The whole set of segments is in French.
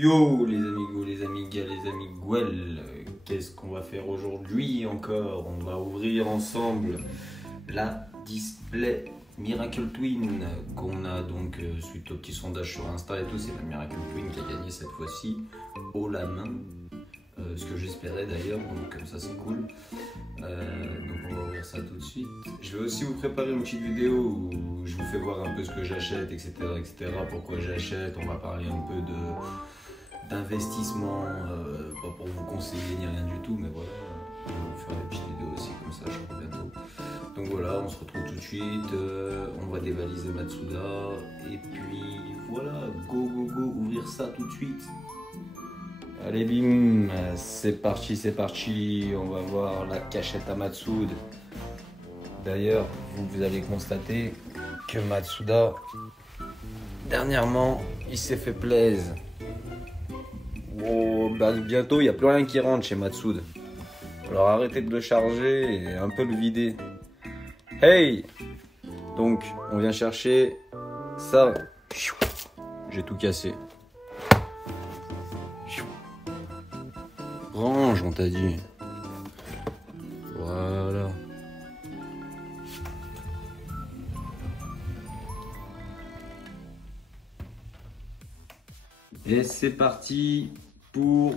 Yo les amigos, les amigas, les amiguelles, qu'est-ce qu'on va faire aujourd'hui encore? On va ouvrir ensemble la Display Miracle Twin qu'on a donc suite au petit sondage sur Insta et tout. C'est la Miracle Twin qui a gagné cette fois-ci haut la main, ce que j'espérais d'ailleurs, donc ça c'est cool. Donc on va ouvrir ça tout de suite. Je vais aussi vous préparer une petite vidéo où je vous fais voir un peu ce que j'achète, etc., pourquoi j'achète. On va parler un peu d'investissement, pas pour vous conseiller ni rien du tout, mais voilà, je vais vous faire des petites vidéos aussi comme ça, je reviens bientôt. Donc voilà, on se retrouve tout de suite, on va dévaliser Matsuda, et puis voilà, go, ouvrir ça tout de suite. Allez bim, c'est parti, on va voir la cachette à Matsuda. D'ailleurs, vous allez constater que Matsuda, dernièrement, il s'est fait plaisir. Oh, bah bientôt, il n'y a plus rien qui rentre chez Matsuda. Alors arrêtez de le charger et un peu le vider. Hey! Donc, on vient chercher ça. J'ai tout cassé. Range, on t'a dit. Voilà. Et c'est parti pour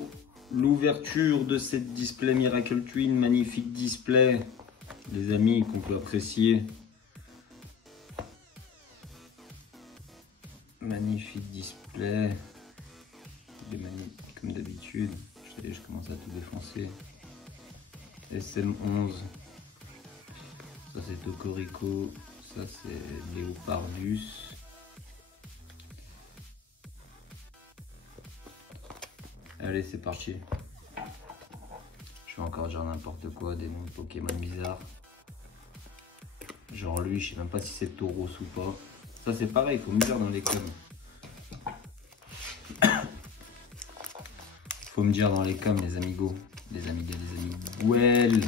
l'ouverture de cette Display Miracle Twin. Magnifique display, les amis, qu'on peut apprécier. Magnifique display. Comme d'habitude. Je commence à tout défoncer. SM11. Ça c'est Tocorico. Ça c'est Léopardus. Allez, c'est parti. Je vais encore dire n'importe quoi, des noms de Pokémon bizarres. Genre lui, je sais même pas si c'est Tauros ou pas. Ça c'est pareil, il faut me dire dans les coms. Faut me dire dans les coms, les amigos, les amigas, les amigouelles.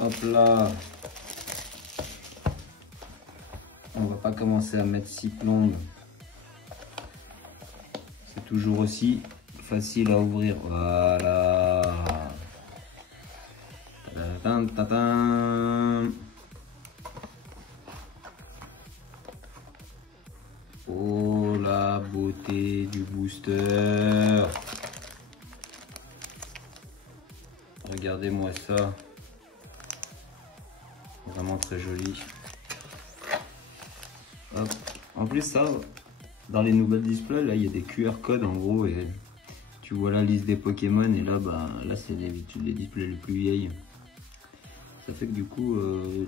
Hop là. On va pas commencer à mettre si plombes. C'est toujours aussi facile à ouvrir. Voilà. Tadam, tadam. Oh la beauté du booster. Regardez-moi ça. Vraiment très joli. Hop. En plus ça, dans les nouvelles displays, là il y a des QR codes en gros et tu vois la liste des Pokémon et là là c'est les displays les plus vieilles. Ça fait que du coup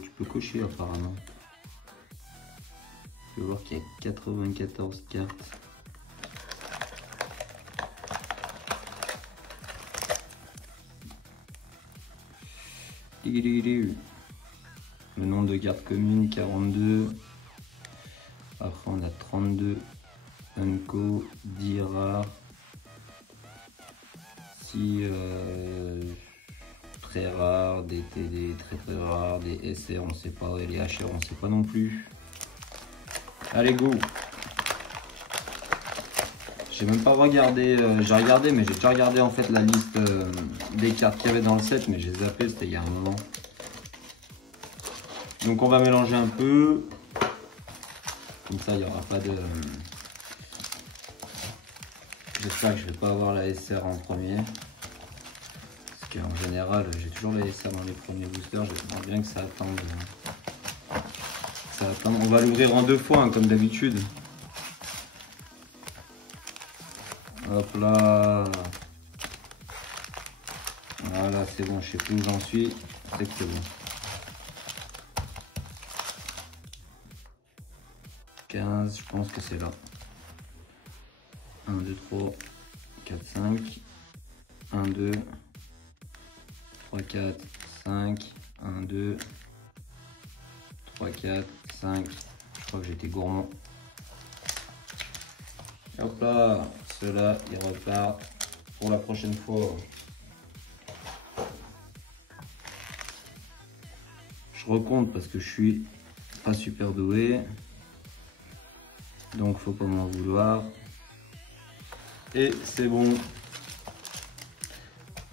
tu peux cocher apparemment. Tu peux voir qu'il y a 94 cartes. Le nombre de cartes communes 42. Après on a 32 Unco, 10 rares, 6 très rares, des TD très rares, des SR on sait pas, et les HR on sait pas non plus. Allez go. J'ai même pas regardé, j'ai regardé mais j'ai déjà regardé en fait la liste des cartes qu'il y avait dans le set, mais j'ai zappé, c'était il y a un moment. Donc on va mélanger un peu. Comme ça, il n'y aura pas de... J'espère que je ne vais pas avoir la SR en premier. Parce qu'en général, j'ai toujours la SR dans les premiers boosters. J'aimerais bien que ça attende. On va l'ouvrir en deux fois, hein, comme d'habitude. Hop là. Voilà, c'est bon. Je sais plus où j'en suis. C'est que c'est bon. 15, je pense que c'est là. 1, 2, 3, 4, 5. 1, 2, 3, 4, 5. 1, 2, 3, 4, 5. Je crois que j'étais gourmand. Hop là, ceux-là, ils repartent pour la prochaine fois. Je recompte parce que je suis pas super doué. Donc faut pas m'en vouloir. Et c'est bon.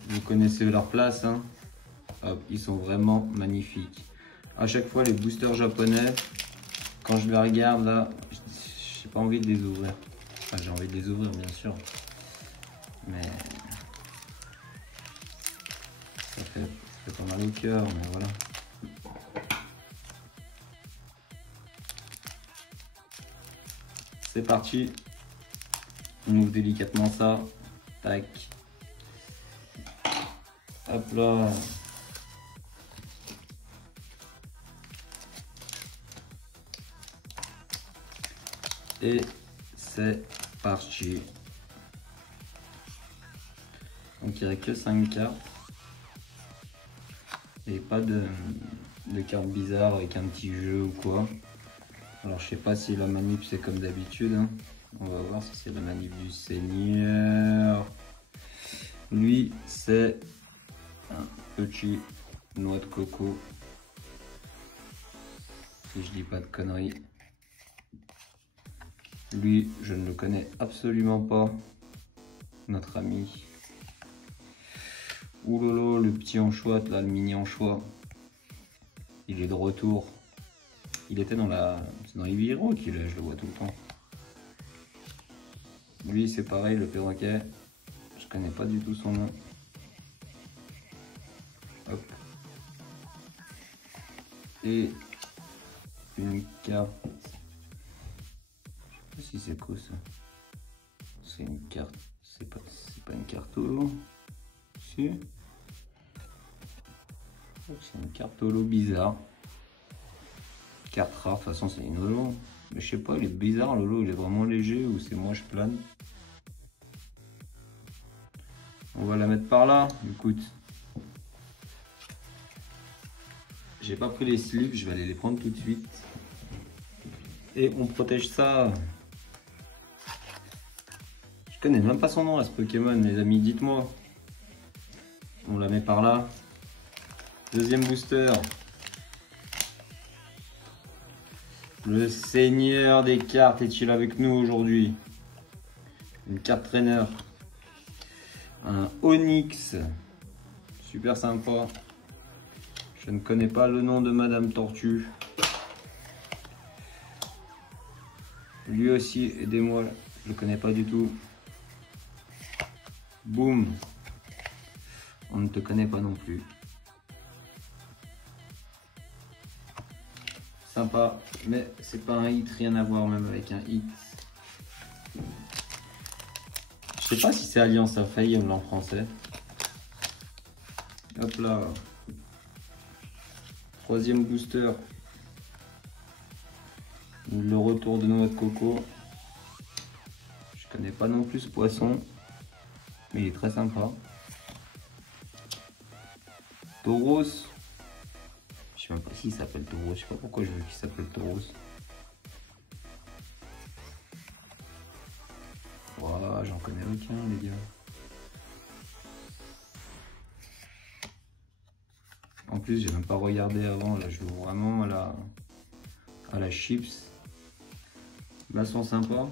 Vous connaissez leur place, hein. Hop, ils sont vraiment magnifiques. À chaque fois les boosters japonais, quand je les regarde là, j'ai pas envie de les ouvrir. Enfin, j'ai envie de les ouvrir bien sûr, mais ça fait pas mal au cœur, mais voilà. C'est parti. On ouvre délicatement ça. Tac. Hop là. Et c'est parti. Donc il n'y a que 5 cartes. Et pas de cartes bizarres avec un petit jeu ou quoi. Alors je sais pas si la manip c'est comme d'habitude, hein. On va voir si c'est la manip du Seigneur. Lui c'est un petit noix de coco. Si je dis pas de conneries. Lui je ne le connais absolument pas. Notre ami. Oulolo, le petit anchois là, le mini anchois. Il est de retour. Il était dans Eevee Hero qu'il est, je le vois tout le temps. Lui c'est pareil, le perroquet. Je connais pas du tout son nom. Hop. Et une carte. Je sais pas si c'est quoi ça. C'est une carte. C'est pas une carte holo. Si. C'est une carte holo bizarre. Carte rare, de toute façon c'est une holo. Mais je sais pas, il est bizarre l'holo, il est vraiment léger ou c'est moi je plane. On va la mettre par là, écoute. J'ai pas pris les slips, je vais aller les prendre tout de suite. Et on protège ça. Je connais même pas son nom à ce Pokémon, les amis, dites-moi. On la met par là. Deuxième booster. Le seigneur des cartes est-il avec nous aujourd'hui? Une carte traîneur. Un Onyx. Super sympa. Je ne connais pas le nom de Madame Tortue. Lui aussi, aidez-moi. Je le connais pas du tout. Boum. On ne te connaît pas non plus. Sympa, mais c'est pas un hit, rien à voir même avec un hit. Je sais pas si c'est Alliance à Fable en français. Hop là. Troisième booster. Le retour de noix de coco. Je connais pas non plus ce poisson, mais il est très sympa. Tauros. Je sais même pas s'il s'appelle Tauros, je sais pas pourquoi je veux qu'il s'appelle Tauros. Voilà, j'en connais aucun les gars. En plus j'ai même pas regardé avant, là je joue vraiment à la chips. Là sont sympas.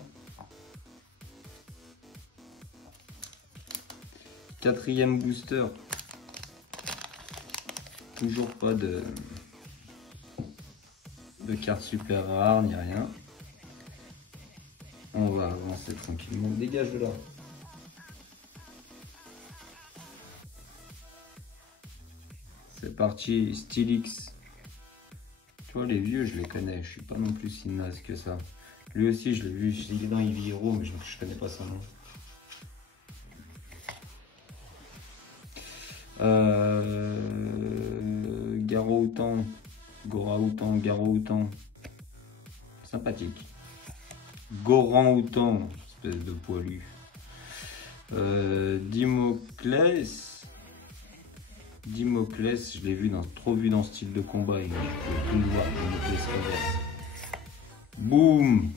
Quatrième booster. Toujours pas de cartes super rares ni rien. On va avancer tranquillement. Dégage de là. C'est parti, Steelix. Tu vois, les vieux, je les connais. Je suis pas non plus si naze que ça. Lui aussi, je l'ai vu. Il est dans Eevee Hero, mais je connais pas son nom. Garo-Outan. Gora-Outan, Garo-Outan. Sympathique. Goran-Outan, espèce de poilu. Dimoclès. Dimoclès, je l'ai vu trop vu dans ce style de combat. Et je peux plus le voir. Dimoclès reverse. Boum.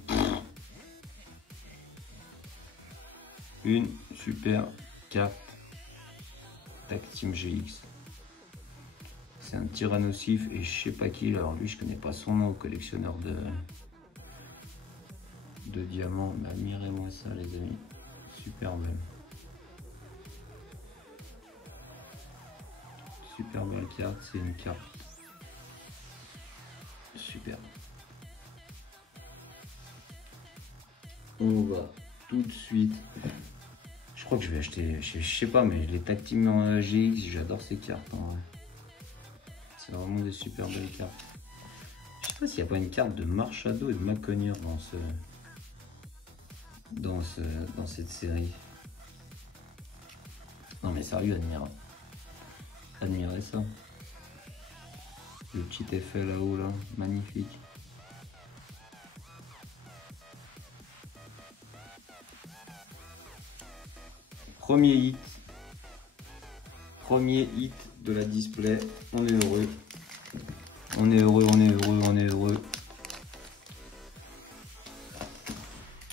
Une super carte. Tac Team GX. C'est un Tyrannosif et je sais pas qui. Alors lui, je connais pas son nom, collectionneur de diamants. Mais admirez-moi ça, les amis. Super belle. Super belle carte. C'est une carte. Super. On va tout de suite. Je crois que je vais acheter, je sais pas, mais les Tactimes en GX, j'adore ces cartes en vrai. C'est vraiment des super belles cartes. Je sais pas s'il n'y a pas une carte de Marchado et de Maconnier dans cette série. Non mais sérieux, admirez ça. Le petit effet là-haut là, magnifique. Premier hit de la display, on est heureux. On est heureux, on est heureux, on est heureux.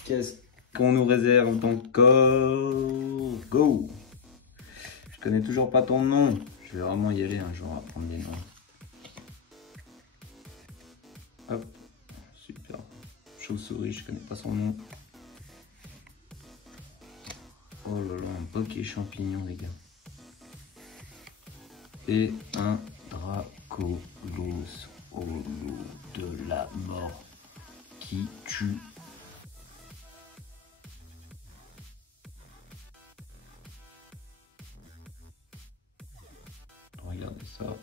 Qu'est-ce qu'on nous réserve encore? Go! Je connais toujours pas ton nom. Je vais vraiment y aller un jour à prendre des noms. Hop, super. Chauve-souris, je connais pas son nom. Oh là là, un bokeh champignon, les gars. Et un Dracolos au lot de la mort qui tue. Regardez ça.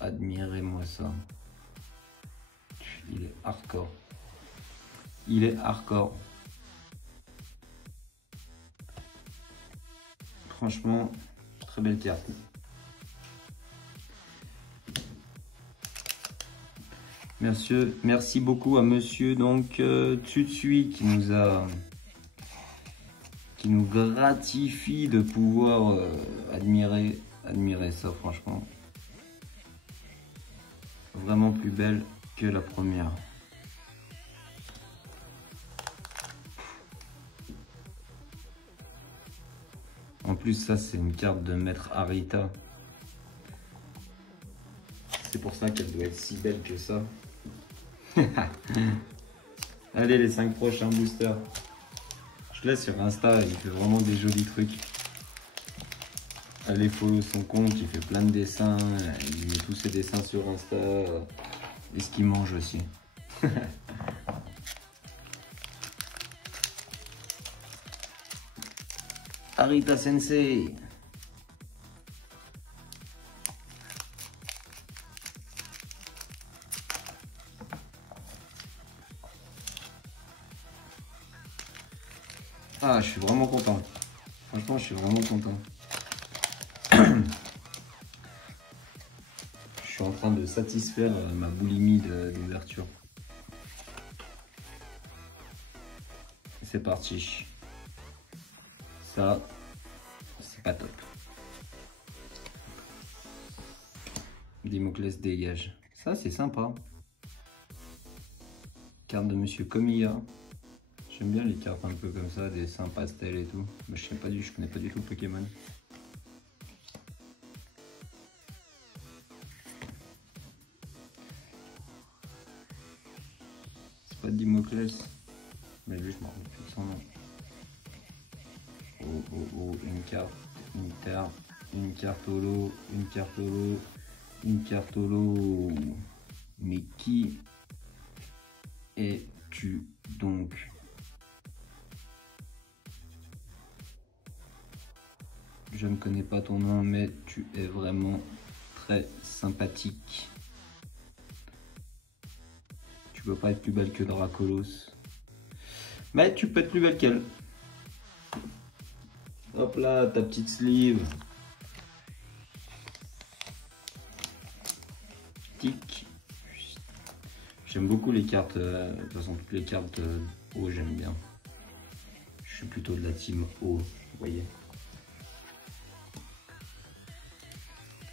Admirez-moi ça. Il est hardcore. Il est hardcore. Franchement, très belle carte. Merci beaucoup à monsieur donc Tutsui qui nous gratifie de pouvoir admirer ça, franchement. Vraiment plus belle que la première. En plus, ça, c'est une carte de Maître Arita. C'est pour ça qu'elle doit être si belle que ça. Allez, les 5 prochains boosters. Je laisse sur Insta, il fait vraiment des jolis trucs. Allez follow son compte, il fait plein de dessins. Il met tous ses dessins sur Insta. Et ce qu'il mange aussi. Arita Sensei. Ah, je suis vraiment content. Franchement, je suis vraiment content. Je suis en train de satisfaire ma boulimie d'ouverture. C'est parti. Ça, c'est pas top. Dimoclès dégage. Ça, c'est sympa. Carte de Monsieur Komiya. J'aime bien les cartes un peu comme ça, des dessins pastels et tout. Mais je connais pas du tout Pokémon. C'est pas Dimoclès. Mais lui, je m'en rappelle plus de son nom. Oh, une carte holo, une carte holo. Mais qui es-tu donc? Je ne connais pas ton nom, mais tu es vraiment très sympathique. Tu peux pas être plus belle que Dracolos. Mais tu peux être plus belle qu'elle. Hop là, ta petite sleeve. Tic. J'aime beaucoup les cartes. De toute façon, toutes les cartes O, j'aime bien. Je suis plutôt de la team O, vous voyez.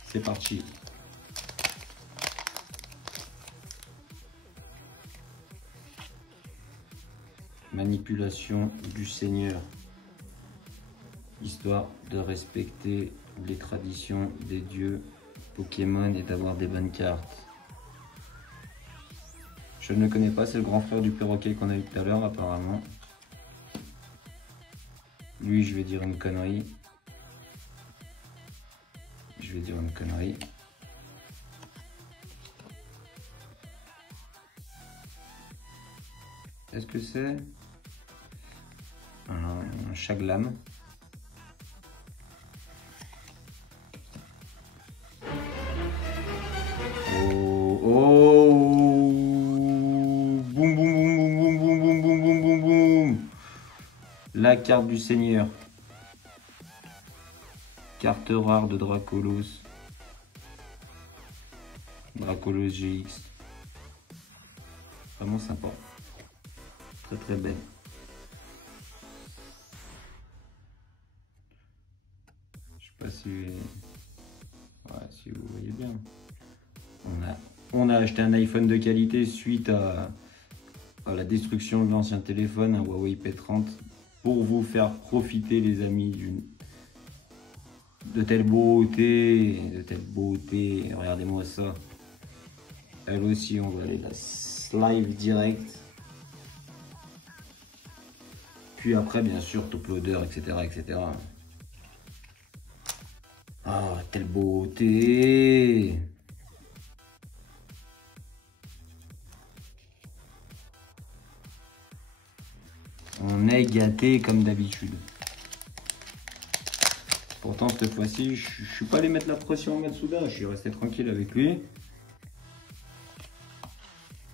C'est parti. Manipulation du Seigneur. Histoire de respecter les traditions des dieux Pokémon et d'avoir des bonnes cartes. Je ne le connais pas, c'est le grand frère du perroquet qu'on a eu tout à l'heure apparemment. Lui, je vais dire une connerie. Je vais dire une connerie. Est-ce que c'est un chaglam? Oh, oh, boum, boum, boum, boum, boum, boum, boum, boum, boum, boum. La carte du Seigneur. Carte rare de Dracolos. Dracolos GX. Vraiment sympa. Très très belle. Je sais pas si, ouais, si vous voyez bien. On a acheté un iPhone de qualité suite à la destruction de l'ancien téléphone, un Huawei P30, pour vous faire profiter les amis de telle beauté, regardez-moi ça. Elle aussi, on va aller la live direct. Puis après, bien sûr, top loader, etc., etc. Ah, telle beauté! On est gâté comme d'habitude. Pourtant, cette fois-ci, je suis pas allé mettre la pression au Matsuda. Je suis resté tranquille avec lui.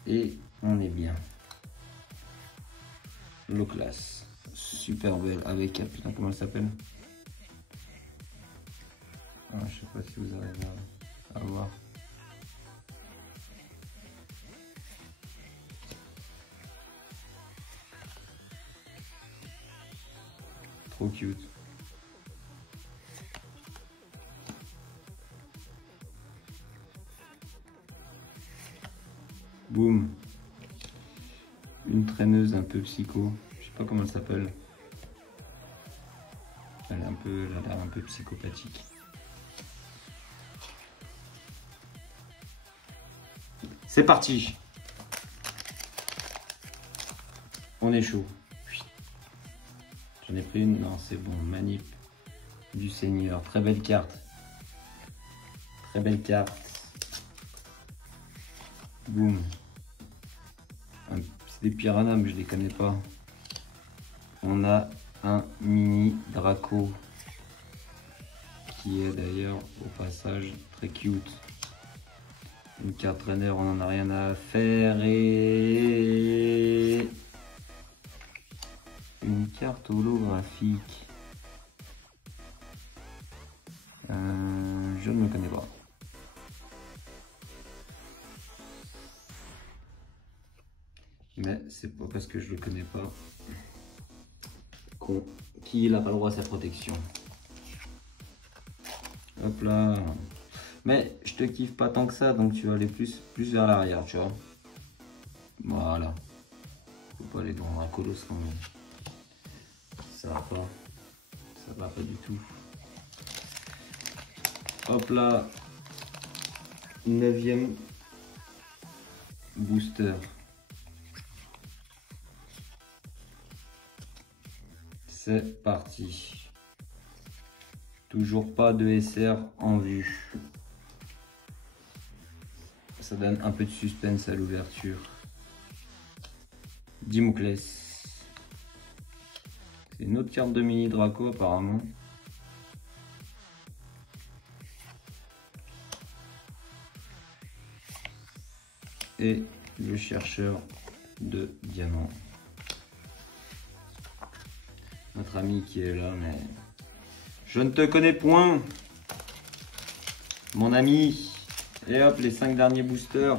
Et on est bien. Low class. Super belle. Avec, putain, comment elle s'appelle? Ah, je sais pas si vous arrivez à voir. Trop cute. Boum. Une traîneuse un peu psycho. Je sais pas comment elle s'appelle. Elle a l'air un peu psychopathique. C'est parti. On est chaud. J'en ai pris une. Non, c'est bon. Manip du Seigneur. Très belle carte. Très belle carte. Boum. C'est des piranhas, mais je les connais pas. On a un mini Draco. Qui est d'ailleurs au passage très cute. Une carte trainer, on n'en a rien à faire. Et une carte holographique. Je ne me connais pas. Mais c'est pas parce que je le connais pas qu'il n'a pas le droit à sa protection. Hop là. Mais je te kiffe pas tant que ça, donc tu vas aller plus vers l'arrière, tu vois. Voilà. Faut pas aller dans un colosse quand même. Ça va pas. Ça va pas du tout. Hop là. 9e booster. C'est parti. Toujours pas de SR en vue. Ça donne un peu de suspense à l'ouverture. Dimoclès. C'est une autre carte de mini Draco apparemment. Et le chercheur de diamants. Notre ami qui est là, mais je ne te connais point, mon ami. Et hop, les 5 derniers boosters.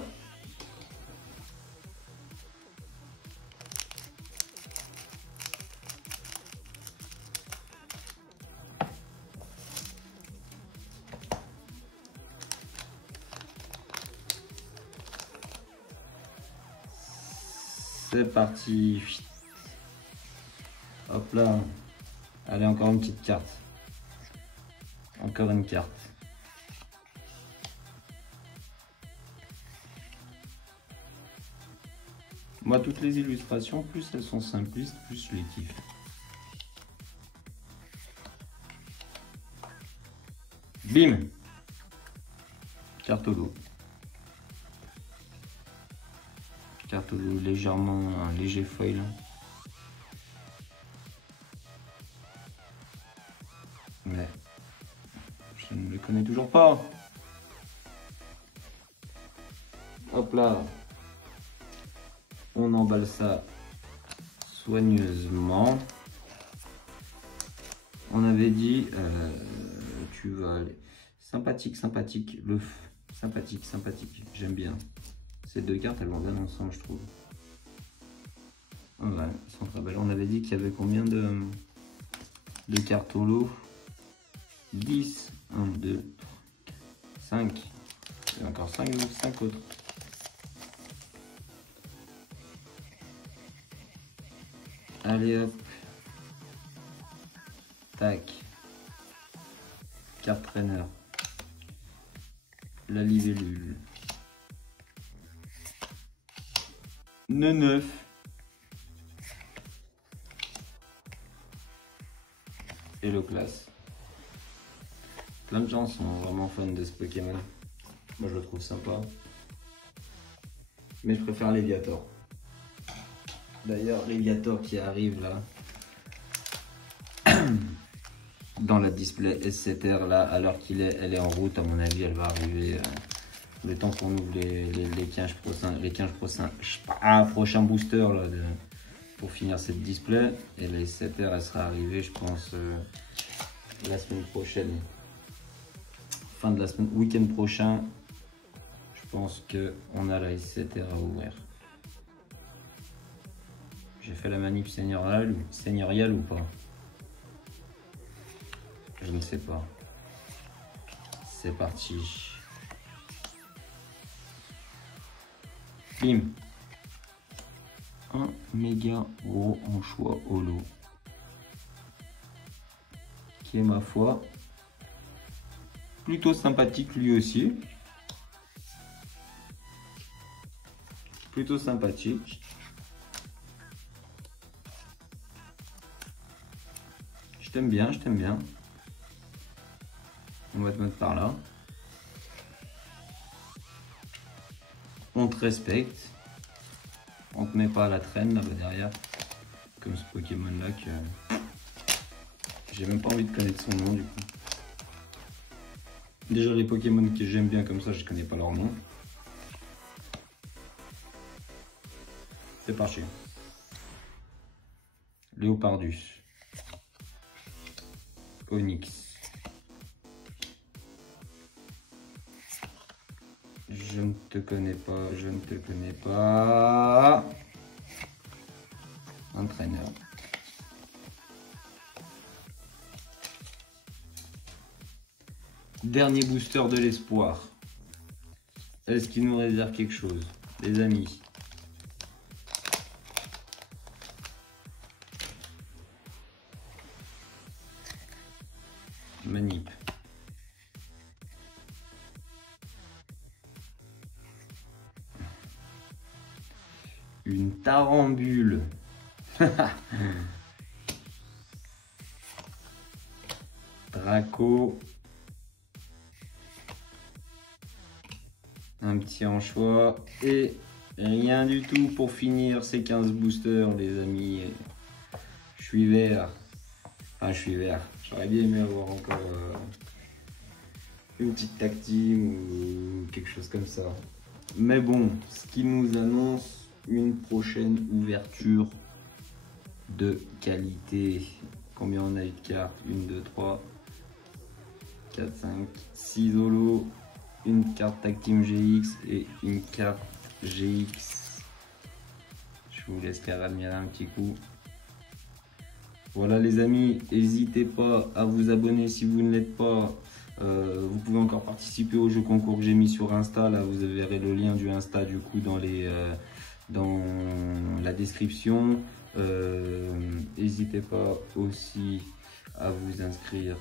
C'est parti. Hop là. Allez, encore une petite carte. Encore une carte. Moi, toutes les illustrations, plus elles sont simplistes, plus je les kiffe. Bim! Carte au lot. Carte au lot légèrement, un léger foil. Mais je ne le connais toujours pas. Hop là. On emballe ça soigneusement. On avait dit, tu vas aller sympathique, sympathique, sympathique. J'aime bien. Ces deux cartes, elles vont bien ensemble, je trouve. Ouais, elles sont très belles. On avait dit qu'il y avait combien de cartes au lot? 10, 1, 2, 5. Il y a encore 5 autres. Allez hop. Tac. Carte traîneur. La libellule. 9. Et le classe. Plein de gens sont vraiment fans de ce Pokémon. Moi je le trouve sympa. Mais je préfère Léviator. D'ailleurs, Léviator qui arrive là. Dans la display S7R là, alors qu'il est, elle est en route, à mon avis, elle va arriver le temps qu'on ouvre les 15 prochains boosters là, pour finir cette display. Et la S7R, elle sera arrivée, je pense, la semaine prochaine. Fin de la semaine, week-end prochain, je pense qu'on a la S7R à ouvrir. J'ai fait la manip seigneuriale ou pas? Je ne sais pas. C'est parti. Bim. Un méga gros anchois holo. Qui est, ma foi, plutôt sympathique lui aussi. Plutôt sympathique. Je t'aime bien, je t'aime bien. On va te mettre par là. On te respecte. On te met pas à la traîne là-bas derrière. Comme ce Pokémon là que j'ai même pas envie de connaître son nom du coup. Déjà les Pokémon que j'aime bien comme ça, je connais pas leur nom. C'est parti. Léopardus. Onyx. Je ne te connais pas, je ne te connais pas. Entraîneur. Dernier booster de l'espoir. Est-ce qu'il nous réserve quelque chose, les amis? Manip. Une tarambule. Draco. Un petit anchois. Et rien du tout pour finir ces 15 boosters, les amis. Je suis vert. Enfin, je suis vert. J'aurais bien aimé avoir encore une petite tag team ou quelque chose comme ça. Mais bon, ce qui nous annonce une prochaine ouverture de qualité. Combien on a eu de cartes? 1, 2, 3, 4, 5, 6 holos. Une carte Tag Team GX et une carte GX. Je vous laisse admirer un petit coup. Voilà les amis, n'hésitez pas à vous abonner si vous ne l'êtes pas. Vous pouvez encore participer au jeu concours que j'ai mis sur Insta. Là, vous verrez le lien du Insta du coup dans la description. N'hésitez pas aussi à vous inscrire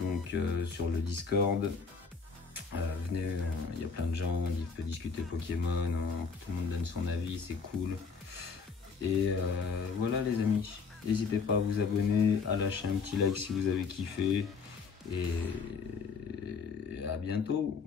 donc sur le Discord. Venez, il y a plein de gens, on peut discuter Pokémon, tout le monde donne son avis, c'est cool. Et voilà les amis, n'hésitez pas à vous abonner, à lâcher un petit like si vous avez kiffé, et à bientôt.